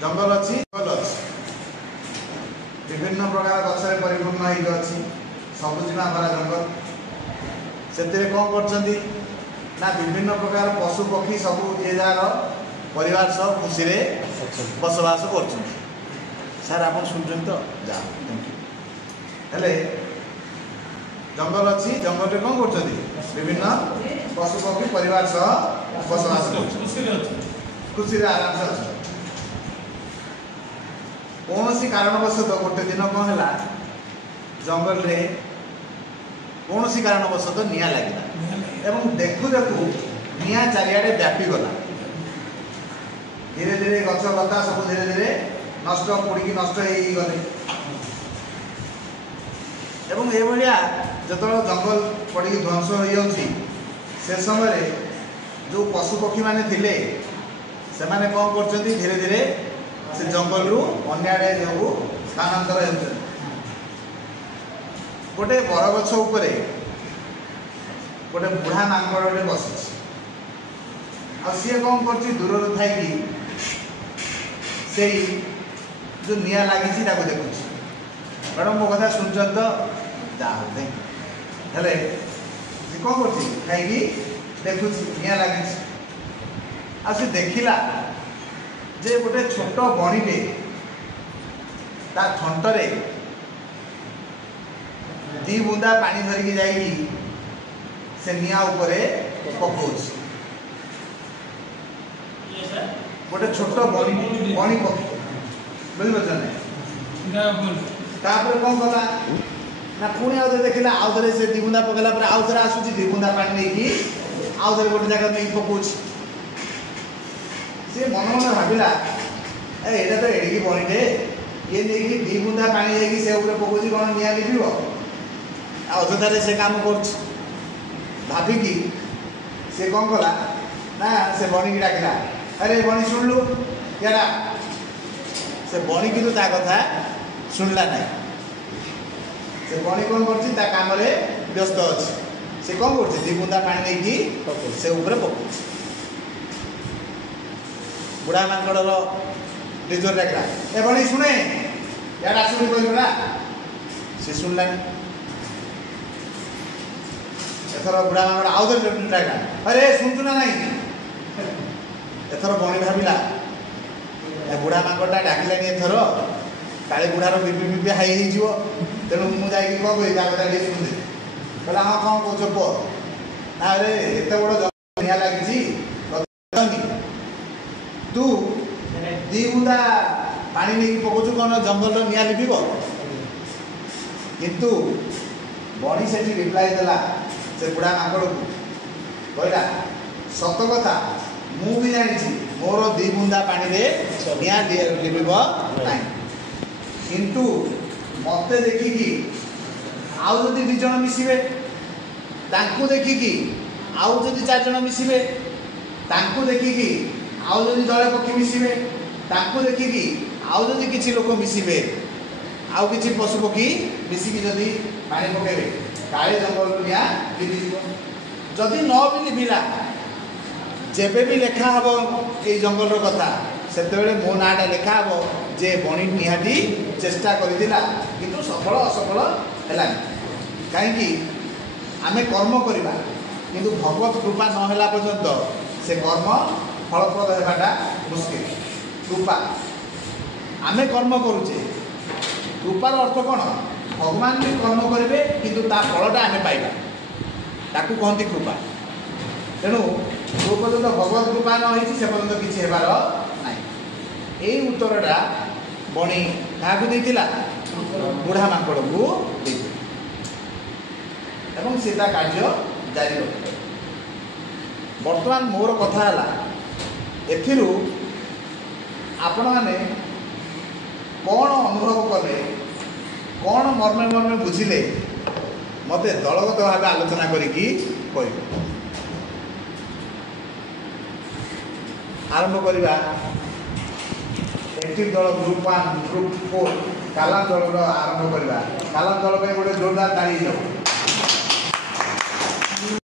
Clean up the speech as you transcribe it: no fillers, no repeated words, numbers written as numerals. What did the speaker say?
जंगल अच्छी विभिन्न प्रकार गचरे परिपूर्ण होगी सबुजिमा भरा जंगल से कौन कर विभिन्न प्रकार पशु पक्षी सब ये जार परिवार सब खुशी बसवास कर सार आप शुणुं तो जा थैंक यू हेले जंगल अच्छी जंगल में कौन कर विभिन्न पशु पक्षी परिवार सह बसवास खुशी आराम से अच्छा कौन सी कारणवशत गोटे दिन कौन है जंगल रे कौन सी कारणवशत निया लगे एवं देखु देखु निया चारिआडे व्यापी गला धीरे धीरे गछ लता सब धीरे धीरे नष्ट पोड़ी नष्ट हो गले एवं ये भाया जो जंगल पड़ी ध्वंस हो जाऊँगी से समय जो पशु पक्षी माने थिले से माने कौन कर धीरे धीरे से जंगल रु अन्य आड़े जो स्थानांतर हो गोटे बरगछ उपरे गोटे बुढ़ा मांगड़े बसी सी कौन कर दूर थी से जो निया लगी देखुँ मैडम मो कथा शुणुच तो जा हेले कौन कर देखुँ निया लगी आ देखला जे गोटे छोट बणीटे ता थंटरे दी बुंदा पानी धरिकी जाइकी से निया उपरे पकाउछ गोटे छोट बणी पक्षी बुझिपार तापर कौन कला ना पुणी आउ देखला आउ थे से दी बुंदा पकेला पर आउ थे आसुची दी बुंदा पानी नहीं आउ थे गोटे जगह नहीं पकाउछ सी मन मन भाविला एटा तो एडिकी बणीटे ये नहीं दी बुंदा पानी जाकि से पकाउची कौन निया लिपिब अଯଥାରେ से काम कर भाविकी से कौन कला ना से बणी की डाकिला अरे बणी शुणलु क्या से बणी कि कथा शुणला ना से बणी कौन कर काम व्यस्त अच्छी से कौन कर दी बुंदा पानी नहीं से पकाउछ बुढ़ा मांकड़ रिजोर डाकला ए बणी शुणे यार आसुनी कहलुना से शुणलानी एथर बुढ़ा मांकड़ आउ थे डाकला अरे शुणुचु ना नहीं एथर बणी भाविला बुढ़ा मांकड़ा डाकिलानी एथर काले बुढ़ार बीपी बीपी हाई हो तेणु मुझे कौन कही कथा टे शुणुदे कहला हाँ कौन कौच पुह अरे एत बड़ निया लगी तू दी बुंदा पानी नहीं पकाउछु कौन जंगल निया लिपिब किंतु बणी से रिप्लाई देला से बुढ़ा मांकड़ को कहला सत कथा मु भी जानी मोर दी बुंदा पानी रे निया लिपिब ना किंतु मत देखिकी आउ जदि दी जण मिसिबे तांकु देखिकी आउ जदि चार जण मिसिबे तांकु देखिकी आउ जदि दले पक्षी मिसिबे तांकु देखिकी आउ जदि किछि लोक मिसिबे आउ किछि पशु पक्षी मिसिकी जदि पानी पकेबे काले जंगल निया लिपि जदि न भी लिपिला जेबे भी लेखा हबो ए जंगल रो कथा सेतेबेले मो नाटा लेखा हबो जे बणी निहाती चेष्टा करिदिला किंतु सफल असफल हेलानी काहेकि आमे कर्म करिबा किंतु भगवत कृपा न होला पर्यंत से कर्म फलप्रद होगाटा मुश्किल कृपा आमे कर्म करुचे कृपार अर्थ कौन भगवान भी कर्म करेंगे किंतु ता फलटा आमे पाइबा ताकू कहती कृपा तेणु जो पर्यंत भगवत कृपा न होती से पर्यंत किसी हेबार ना यही उत्तरटा बणी क्या बुढ़ा मांकड़ को एवं से कार्य जारी रख बर्तमान मोर कथा है एथिरु आपण मैंने कौन अनुभव कले कौन मर्मे मर्मे बुझिले मते दलगत भाव आलोचना करिकी कहिबे आरंभ करवा एक्टिव दल ग्रुप 1 ग्रुप 4 कालाम दल आरंभ करवा कालाम दल गोटे जोरदार ताली जाओ।